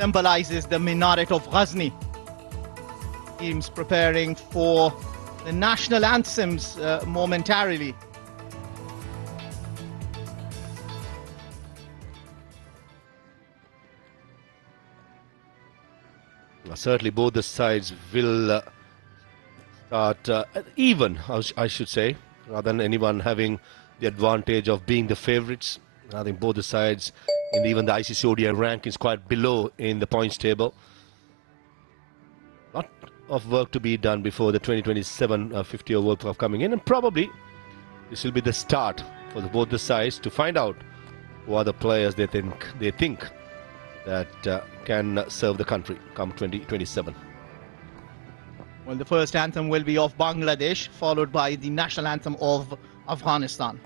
symbolizes the minaret of Ghazni. Teams preparing for the national anthems uh, momentarily. Uh, Certainly, both the sides will uh, start uh, even, I sh- I should say, rather than anyone having the advantage of being the favourites. I think both the sides, in even the ICC ODI rankings, quite below in the points table. Lot of work to be done before the 2027 uh, 50 over World Cup coming in, and probably this will be the start for the, both the sides to find out who are the players they think they think that uh, can serve the country come 2027. Well, the first anthem will be of Bangladesh, followed by the national anthem of Afghanistan.